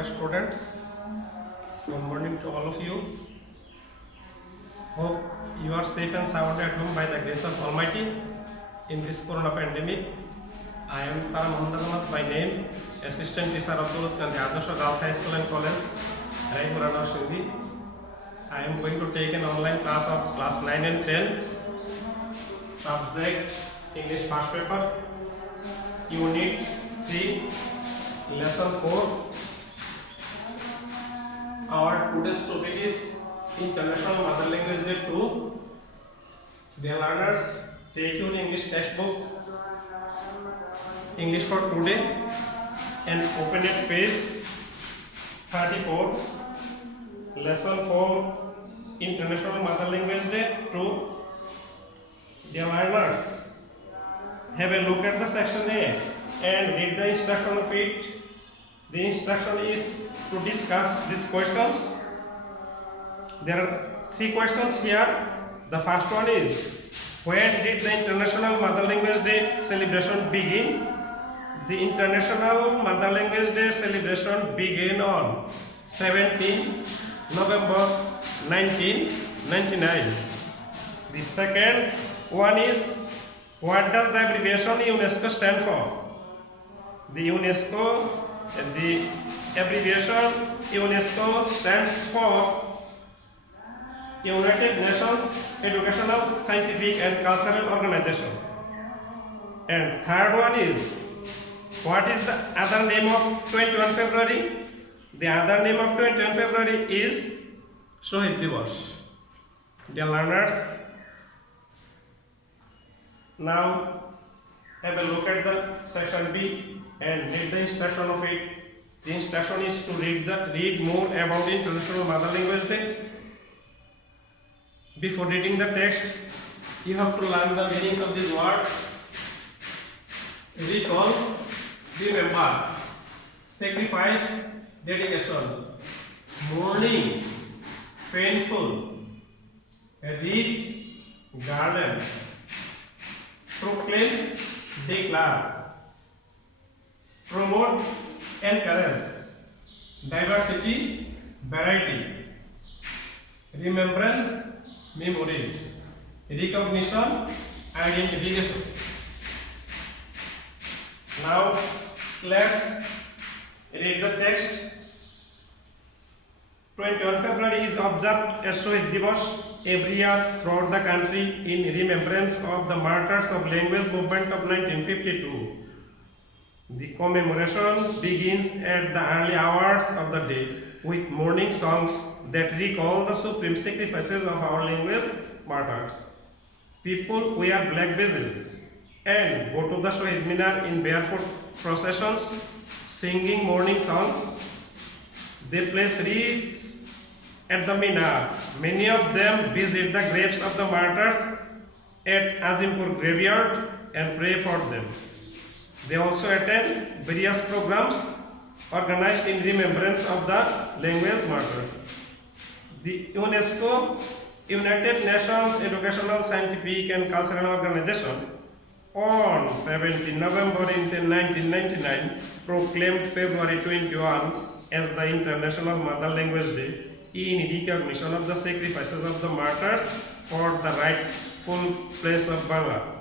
dear students, good morning to all of you. Hope you are safe and sound at home by the grace of Almighty in this Corona pandemic. I am Tara Mohandaganat by name, Assistant Teacher of Dulut Gandhi Adarsh Girls High School and College, Raipur Sindhi. I am going to take an online class of class 9 and 10, subject English first paper, Unit 3, Lesson 4. Our today's topic is International Mother Language Day 2. Dear learners, take your English textbook, English for today, and open at page 34. Lesson 4, International Mother Language Day 2. Dear learners, have a look at the section A and read the instruction of it. The instruction is to discuss these questions. There are 3 questions here. The first one is, when did the International Mother Language Day celebration begin? The International Mother Language Day celebration began on 17 November 1999. The second one is, what does the abbreviation UNESCO stand for? The abbreviation UNESCO stands for United Nations Educational, Scientific and Cultural Organization. And third one is, what is the other name of 21 February? The other name of 21 February is Shohid Divas. Dear learners, now have a look at the section B and read the instruction of it. The instruction is to read more about the International Mother Language Day. Before reading the text, you have to learn the meanings of these words. Recall, remember, sacrifice, dedication, mourning, painful, read, garden, proclaim, declare, promote, encourage, diversity, variety, remembrance, memory, recognition, identification. Now let's read the text. 21 February is observed as Shohid Divas every year throughout the country in remembrance of the martyrs of language movement of 1952. The commemoration begins at the early hours of the day with morning songs that recall the supreme sacrifices of our language martyrs. People wear black badges and go to the Shohid Minar in barefoot processions, singing morning songs. They place wreaths at the Minar. Many of them visit the graves of the martyrs at Azimpur graveyard and pray for them. They also attend various programs organized in remembrance of the language martyrs. The UNESCO, United Nations Educational, Scientific and Cultural Organization, on 17 November 1999 proclaimed February 21 as the International Mother Language Day in recognition of the sacrifices of the martyrs for the rightful place of Bangla.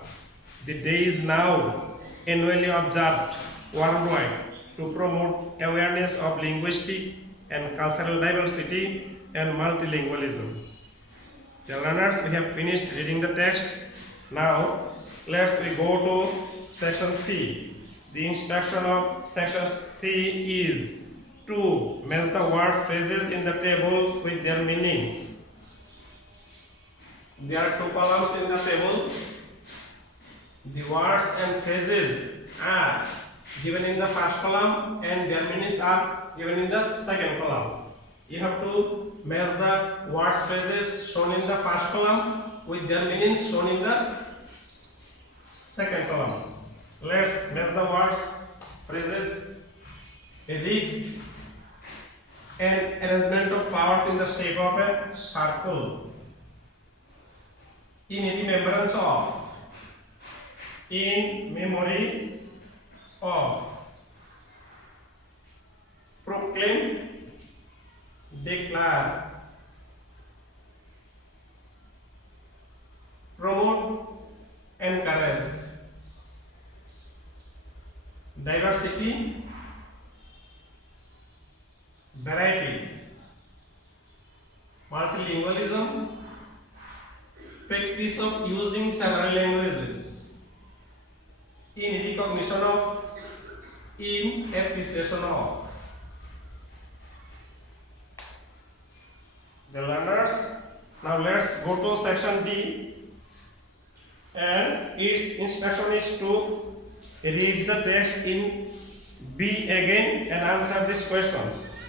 The day is now annually observed worldwide to promote awareness of linguistic and cultural diversity and multilingualism. Dear learners, we have finished reading the text. Now let's go to section C. The instruction of section C is to match the words phrases in the table with their meanings. There are 2 columns in the table. The words and phrases are given in the first column and their meanings are given in the second column. You have to match the words phrases shown in the first column with their meanings shown in the second column. Let's match the words phrases. Read, an arrangement of flowers in the shape of a circle. In remembrance of, in memory of, proclaim, diversity, variety, multilingualism, practice of using several languages, in recognition of, in appreciation of. The learners, now let's go to section D, and its instruction is to read the text in B again and answer these questions.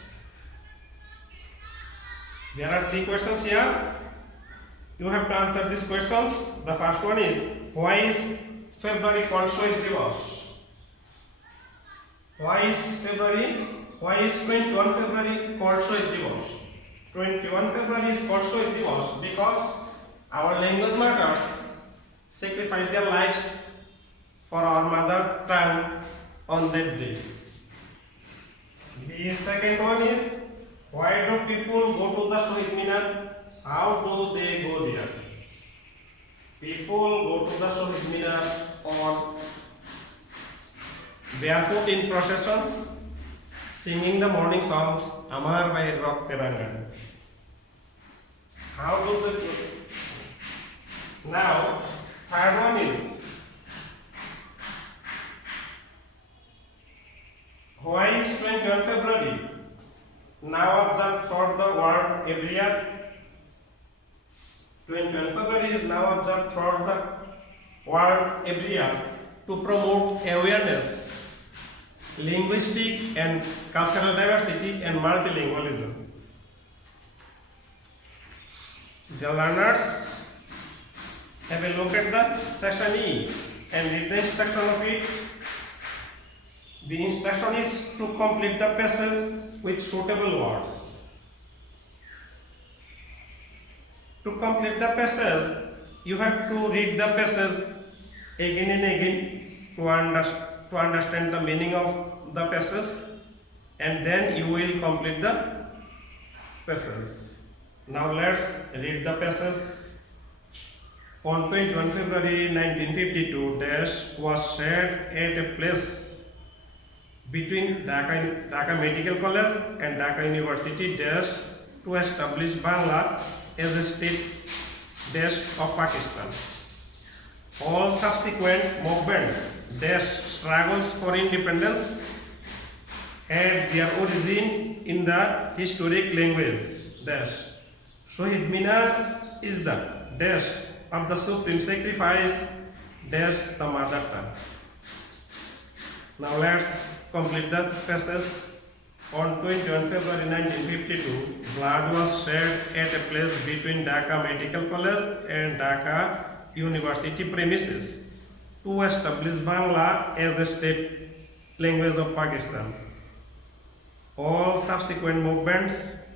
There are 3 questions here. You have to answer these questions. The first one is, why is February called Shohid Divas? Why is 21 February called Shohid Divas? 21 February is called Shohid Divas because our language martyrs sacrificed their lives for our mother tongue on that day. The second one is, why do people go to the Shohid Minar? How do they go there? People go to the Shohid Minar on barefoot in processions, singing the morning songs, Amar Bhai Rock Terangan. How do they go? Now, third one is, why is 21 February now observed throughout the world every year? 21 February is now observed throughout the world every year to promote awareness, linguistic and cultural diversity and multilingualism. The learners, have a look at the section E and read the instruction of it. The instruction is to complete the passage with suitable words. To complete the passage, you have to read the passage again and again to understand the meaning of the passage, and then you will complete the passage. Now let's read the passage. On 21 February 1952, Dash was shared at a place between Dhaka Medical College and Dhaka University Dash to establish Bangla as a state Dash of Pakistan. All subsequent movements Dash struggles for independence had their origin in the historic language Dash. Shohid Minar is the Dash of the supreme sacrifice Dash the mother tongue. Now let's complete the passage. On 21 February 1952, blood was shed at a place between Dhaka Medical College and Dhaka University premises to establish Bangla as a state language of Pakistan. All subsequent movements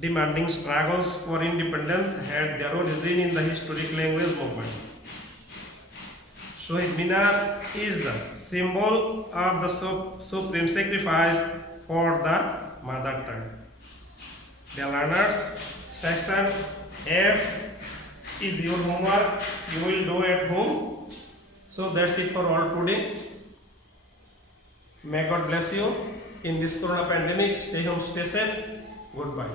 demanding struggles for independence had their origin in the historic language movement. Shohid Minar is the symbol of the supreme sacrifice for the mother tongue. Dear learners, section F is your homework. You will do at home. So that's it for all today. May God bless you in this corona pandemic. Stay home, stay safe. Goodbye.